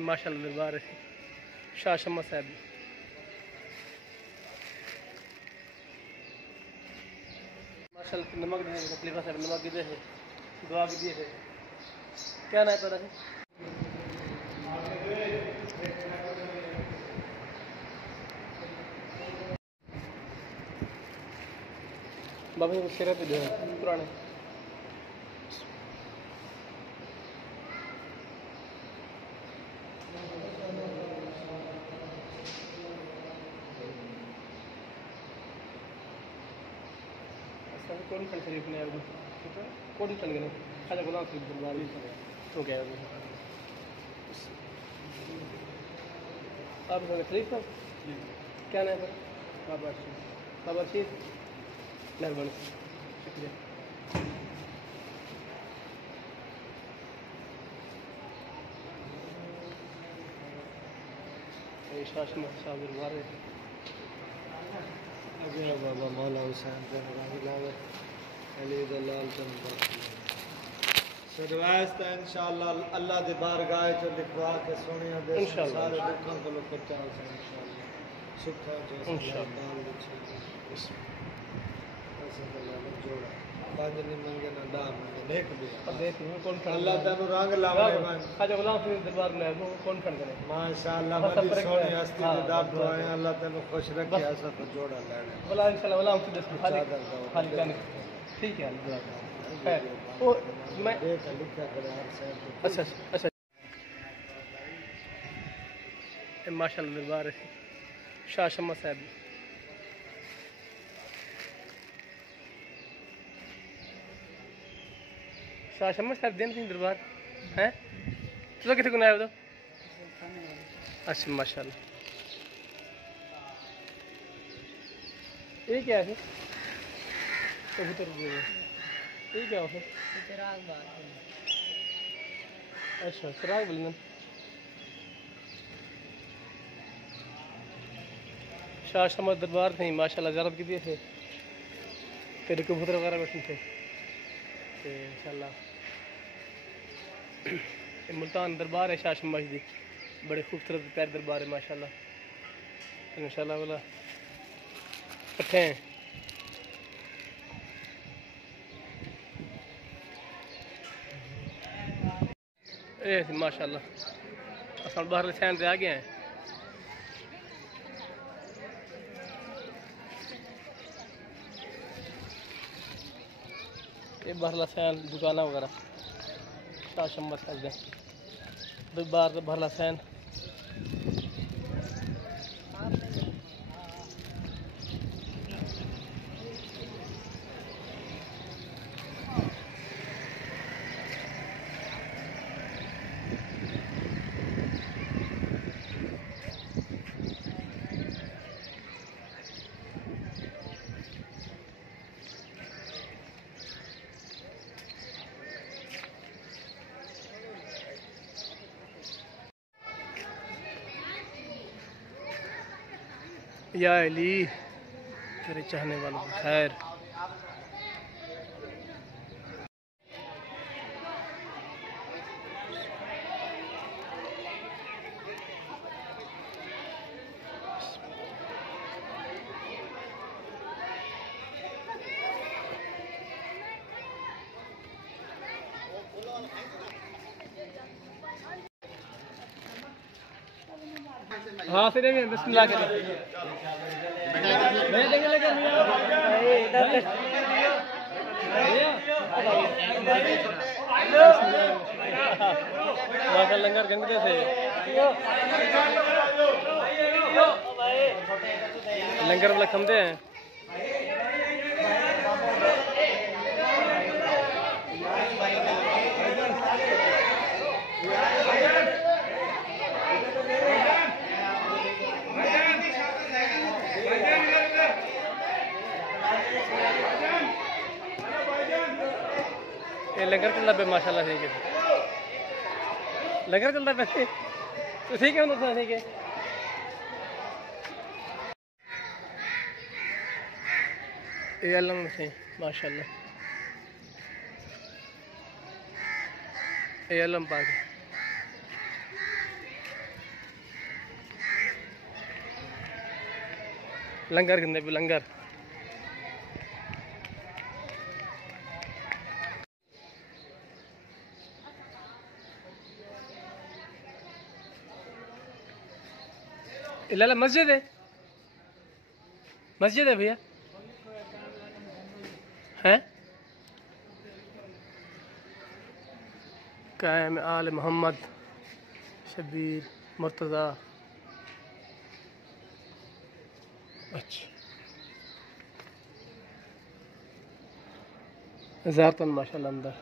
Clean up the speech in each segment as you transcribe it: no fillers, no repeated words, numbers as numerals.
माशाअल्लाह दरबार है शाह शम्मा साहब। माशाअल्लाह नमक देने खलीफा साहब नमक गिदे है दुआ भी दिए है। क्या ना पड़ा है बाबा को शेरा पे दे पुराने कौन खड़ शरीफ ने कौन खड़ गए खाजा गुलाम शरीफ दरबार भी तो क्या है आप खरीफ साहब क्या नाम है बाबा रशीद मेहरबानी शुक्रिया। शाह शम्मा साहब दरबार है बाबा मौला हुसैन सरवास्त इंशाअल्लाह अल्लाह दे बारगाह च लिखवा के सोनिया दे सारे दुखों को कच्चा हुसैन इंशाअल्लाह सुखा जो इंशाअल्लाह जोड़ा पांच दिन मंगे ना दाम नेक भी अब देख कौन अल्लाह तेनु रंग लावे खाजा गुलाम शरीफ दरबार में वो कौन खड़ गए माशाअल्लाह मदी सोनी हस्ती दे दाद दुआएं अल्लाह तेनु खुश रखे ऐसा तो जोड़ा लेने बोला इंशाल्लाह वाला हमसे दस खाली जाने ठीक है अल्लाह खैर वो मैं देख लिखा करे हर साइड अच्छा अच्छा माशाअल्लाह दरबार है शाह शम्मा साहब। शाह शम्मा साहब दिन तीन दरबार हैं चलो कितने गुना है बताओ। अच्छा माशाअल्लाह ये क्या है कबूतर ये क्या है अच्छा चिराग बुलंद शाह शम्मा दरबार थे माशाअल्लाह ज़ियारत की थे तेरे कबूतर वगैरह बैठे थे इंशाअल्लाह मुल्तान दरबार है शाह शम्मा जी बड़े खूबसूरत प्यारे दरबार है माशाअल्लाह इंशाअल्लाह वाला इकट्ठे हैं। ये माशाअल्लाह असल बाहर सैन से आ गए हैं। ये बाहरला सैन दुकाना वगैरह शाह शम्मा साहब दे दरबार बाहरला सैन या अली तेरे चाहने वालों को खैर। हाँ फिर बिस्मिल्लाह के मैं देंगे लगे माशा लंगर गंदे से लंगर वाला खमदे हैं ये लंगर चलता पे माशाल्लाह ठीक है लंगर चलता पे तो ठीक है मतलब ठीक है। ये अल्लाह से माशाल्लाह ये अल्लाह पाक लंगर कहते भी लंगर। इला मस्जिद है, मस्जिद है भैया हैं। कायम आल मोहम्मद शबीर मुर्तज़ा। अच्छा ज़ारतन माशाल्लाह अंदर।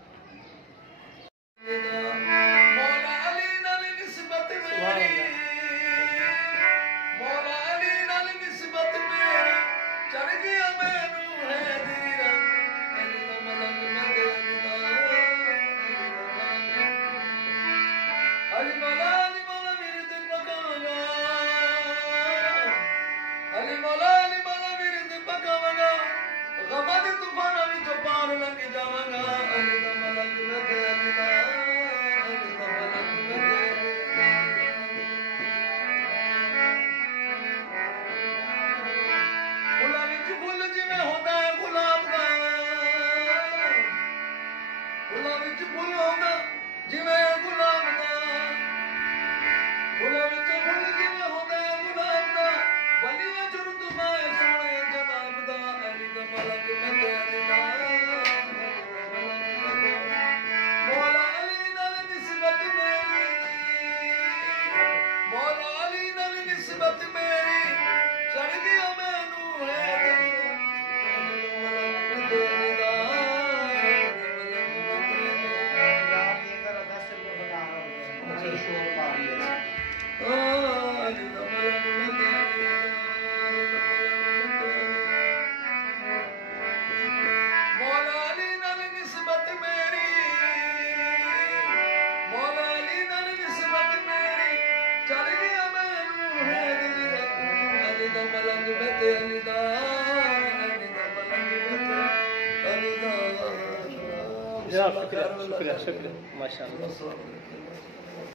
शुक्रिया शुक्रिया शुक्रिया माशाअल्लाह।